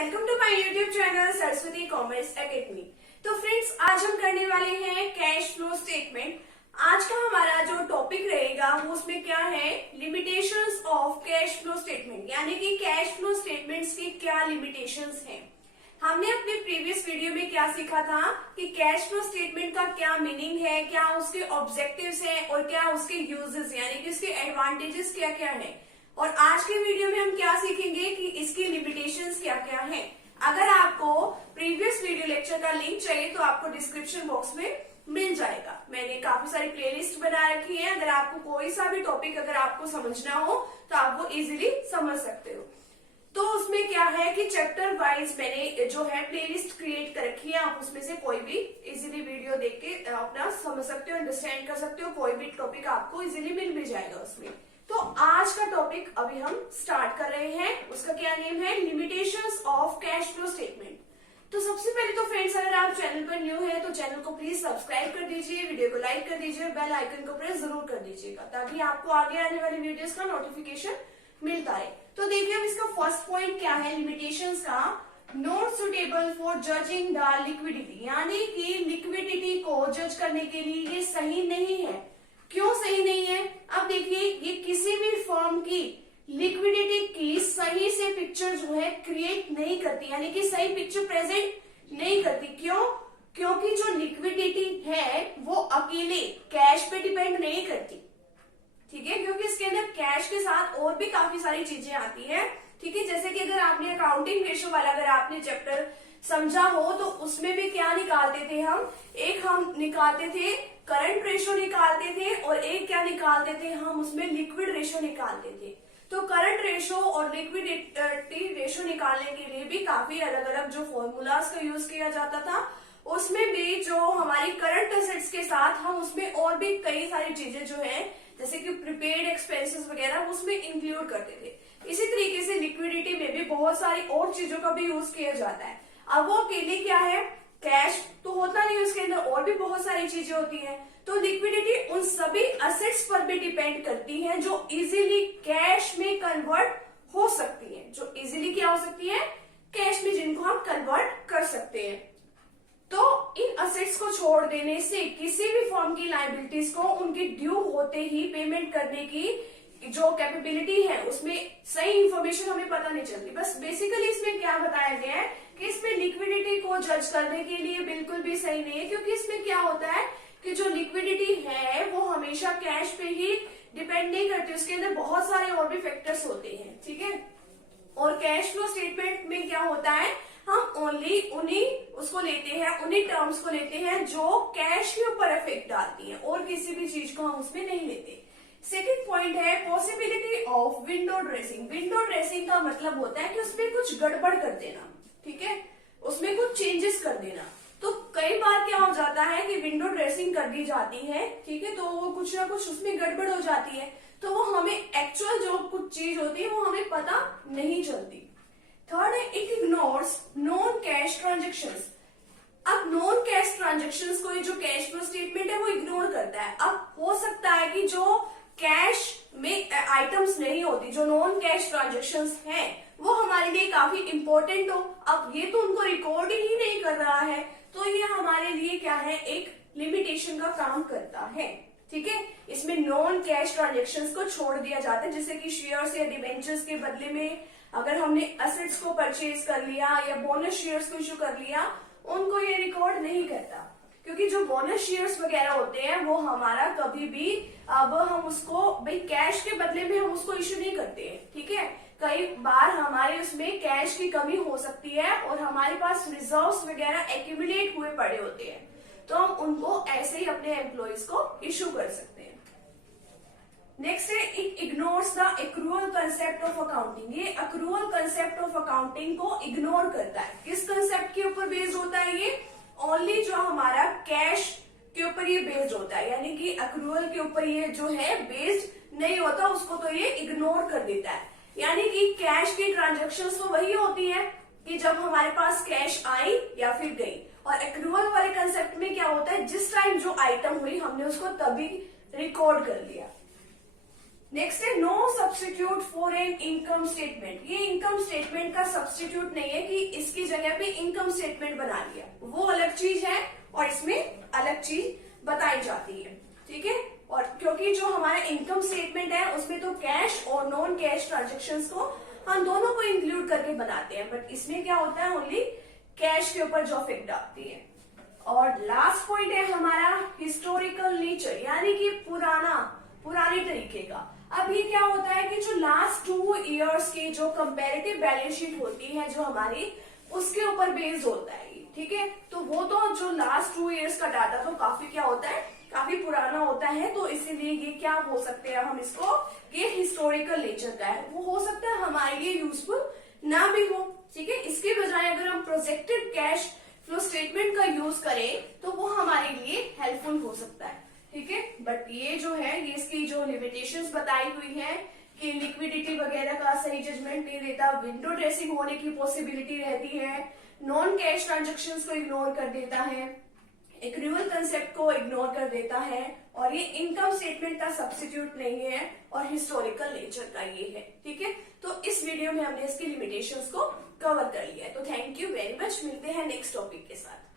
Welcome to my YouTube channel Saraswati commerce academy. तो friends, आज हम करने वाले हैं कैश फ्लो स्टेटमेंट। आज का हमारा जो टॉपिक रहेगा वो उसमें क्या है, limitations of cash flow statement, यानी कि कैश फ्लो स्टेटमेंट्स की क्या लिमिटेशंस हैं। हमने अपने प्रीवियस वीडियो में क्या सीखा था कि कैश फ्लो स्टेटमेंट का क्या मीनिंग है, क्या उसके ऑब्जेक्टिव्स हैं और क्या उसके यूजेस यानी कि उसके एडवांटेजेस क्या क्या है। और आज के वीडियो में हम क्या सीखेंगे कि इसकी लिमिटेशंस क्या क्या हैं। अगर आपको प्रीवियस वीडियो लेक्चर का लिंक चाहिए तो आपको डिस्क्रिप्शन बॉक्स में मिल जाएगा। मैंने काफी सारी प्लेलिस्ट बना रखी है। अगर आपको कोई सा भी टॉपिक अगर आपको समझना हो तो आप वो इजीली समझ सकते हो। तो उसमें क्या है कि चैप्टर वाइज मैंने जो है प्लेलिस्ट क्रिएट कर रखी है। आप उसमें से कोई भी इजीली वीडियो देख के अपना समझ सकते हो, अंडरस्टैंड कर सकते हो। कोई भी टॉपिक आपको इजीली मिल भी जाएगा उसमें। तो आज का टॉपिक अभी हम स्टार्ट कर रहे हैं। उसका क्या नेम है, limitations of cash flow statement. तो सबसे पहले तो फ्रेंड्स, अगर आप चैनल पर न्यू है तो चैनल को प्लीज सब्सक्राइब कर दीजिए, वीडियो को लाइक कर दीजिए, बेल आइकन को प्रेस जरूर कर दीजिएगा ताकि आपको आगे आने वाली वीडियोस का नोटिफिकेशन मिलता है। तो देखिए अब इसका फर्स्ट पॉइंट क्या है लिमिटेशंस का, not suitable for judging the liquidity, यानी कि लिक्विडिटी को जज करने के लिए ये सही नहीं है। क्यों सही नहीं है? अब देखिए, ये किसी भी फर्म की लिक्विडिटी की सही से पिक्चर जो है क्रिएट नहीं करती, यानी कि सही पिक्चर प्रेजेंट नहीं करती। क्यों? क्योंकि जो लिक्विडिटी है वो अकेले कैश पे डिपेंड नहीं करती, ठीक है, क्योंकि इसके अंदर कैश के साथ और भी काफी सारी चीजें आती हैं, ठीक है। जैसे कि अगर आपने अकाउंटिंग रेशो वाला अगर आपने चैप्टर समझा हो तो उसमें भी क्या निकालते थे हम निकालते थे करंट रेशो निकालते थे और एक क्या निकालते थे हम उसमें लिक्विड रेशो निकालते थे। तो करंट रेशो और लिक्विडिटी रेशो निकालने के लिए भी काफी अलग अलग जो फॉर्मूलाज का यूज किया जाता था। उसमें भी जो हमारी करंट एसेट्स के साथ हम उसमें और भी कई सारी चीजें जो है जैसे कि प्रीपेड एक्सपेंसेस वगैरह उसमें इंक्लूड करते थे। इसी तरीके से लिक्विडिटी में भी बहुत सारी और चीजों का भी यूज किया जाता है। अब वो अकेले क्या है, कैश तो होता नहीं, उसके अंदर और भी बहुत सारी चीजें होती हैं। तो लिक्विडिटी उन सभी असेट्स पर भी डिपेंड करती है जो इजीली कैश में कन्वर्ट हो सकती है, जो इजीली क्या हो सकती है, कैश में, जिनको हम कन्वर्ट कर सकते हैं। तो इन असेट्स को छोड़ देने से किसी भी फर्म की लायबिलिटीज को उनकी ड्यू होते ही पेमेंट करने की जो कैपेबिलिटी है उसमें सही इंफॉर्मेशन हमें पता नहीं चलती। बस बेसिकली इसमें क्या बताया गया है कि इसमें लिक्विडिटी को जज करने के लिए बिल्कुल भी सही नहीं है, क्योंकि इसमें क्या होता है कि जो लिक्विडिटी है वो हमेशा कैश पे ही डिपेंड नहीं करती, उसके अंदर बहुत सारे और भी फैक्टर्स होते हैं, ठीक है। और कैश फ्लो स्टेटमेंट में क्या होता है, हम ओनली उन्हीं उसको लेते हैं, उन्हीं टर्म्स को लेते हैं जो कैश के ऊपर इफेक्ट डालती है और किसी भी चीज को हम उसमें नहीं लेते। सेकंड पॉइंट है possibility of window dressing. Window dressing का मतलब होता है कि उसमें कुछ गड़बड़ कर देना, ठीक है, उसमें कुछ चेंजेस कर देना। तो कई बार क्या हो जाता है कि विंडो ड्रेसिंग कर दी जाती है, ठीक है, तो वो कुछ ना कुछ उसमें गड़बड़ हो जाती है, तो वो हमें एक्चुअल जो कुछ चीज होती है वो हमें पता नहीं चलती। थर्ड है it ignores non cash transactions. अब नॉन कैश ट्रांजेक्शंस को जो कैश फ्लो स्टेटमेंट है वो इग्नोर करता है। अब हो सकता है कि जो कैश में आइटम्स नहीं होती, जो नॉन कैश ट्रांजेक्शंस हैं, वो हमारे लिए काफी इंपॉर्टेंट हो। अब ये तो उनको रिकॉर्ड ही नहीं कर रहा है, तो ये हमारे लिए क्या है, एक लिमिटेशन का काम करता है, ठीक है। इसमें नॉन कैश ट्रांजेक्शंस को छोड़ दिया जाता है, जैसे कि शेयर्स या डिबेंचर्स के बदले में अगर हमने एसेट्स को परचेज कर लिया या बोनस शेयर्स को इश्यू कर लिया, उनको ये रिकॉर्ड नहीं करता, क्योंकि जो बोनस शेयर्स वगैरह होते हैं वो हमारा कभी भी, अब हम उसको भाई कैश के बदले में हम उसको इश्यू नहीं करते हैं, ठीक है। कई बार हमारे उसमें कैश की कमी हो सकती है और हमारे पास रिजर्व्स वगैरह एक्यूमुलेट हुए पड़े होते हैं, तो हम उनको ऐसे ही अपने एम्प्लॉइज को इश्यू कर सकते हैं। नेक्स्ट है it ignores the accrual concept of accounting. ये एक्रूअल कंसेप्ट ऑफ अकाउंटिंग को इग्नोर करता है। किस कंसेप्ट के ऊपर बेस्ड होता है ये? ओनली जो हमारा कैश के ऊपर ये बेस्ड होता है, यानी कि एक्रूअल के ऊपर ये जो है बेस्ड नहीं होता, उसको तो ये इग्नोर कर देता है। यानी कि कैश की ट्रांजेक्शन्स तो वही होती है कि जब हमारे पास कैश आई या फिर गई, और एक्रूअल वाले कंसेप्ट में क्या होता है, जिस टाइम जो आइटम हुई हमने उसको तभी रिकॉर्ड कर लिया। नेक्स्ट है no substitute for an income statement. ये इनकम स्टेटमेंट का सब्स्टिट्यूट नहीं है कि इसकी जगह पे इनकम स्टेटमेंट बना लिया, वो अलग चीज है और इसमें अलग चीज बताई जाती है, ठीक है। और क्योंकि जो हमारा इनकम स्टेटमेंट है उसमें तो कैश और नॉन कैश ट्रांजेक्शंस को हम दोनों को इंक्लूड करके बनाते हैं, बट इसमें क्या होता है ओनली कैश के ऊपर जो फिक्स आती है। और लास्ट पॉइंट है हमारा हिस्टोरिकल नेचर, यानी कि पुराने तरीके का। अब ये क्या होता है कि जो लास्ट 2 इयर्स की जो कंपैरेटिव बैलेंस शीट होती है जो हमारी, उसके ऊपर बेस्ड होता है, ठीक है। तो वो तो जो लास्ट 2 इयर्स का डाटा तो काफी क्या होता है, काफी पुराना होता है, तो इसीलिए ये क्या हो सकते हैं हम इसको, ये हिस्टोरिकल नेचर का है, वो हो सकता है हमारे लिए यूजफुल ना भी हो, ठीक है। इसके बजाय अगर हम प्रोजेक्टेड कैश फ्लो स्टेटमेंट का यूज करें तो वो हमारे लिए हेल्पफुल हो सकता है, ठीक है। बट ये जो है, ये इसकी जो लिमिटेशंस बताई हुई है कि लिक्विडिटी वगैरह का सही जजमेंट नहीं देता, विंडो ड्रेसिंग होने की पॉसिबिलिटी रहती है, नॉन कैश ट्रांजेक्शन्स को इग्नोर कर देता है, एक्रूअल कंसेप्ट को इग्नोर कर देता है, और ये इनकम स्टेटमेंट का सब्स्टिट्यूट नहीं है, और हिस्टोरिकल नेचर का ये है, ठीक है। तो इस वीडियो में हमने इसकी लिमिटेशंस को कवर कर लिया है। तो थैंक यू वेरी मच, मिलते हैं नेक्स्ट टॉपिक के साथ।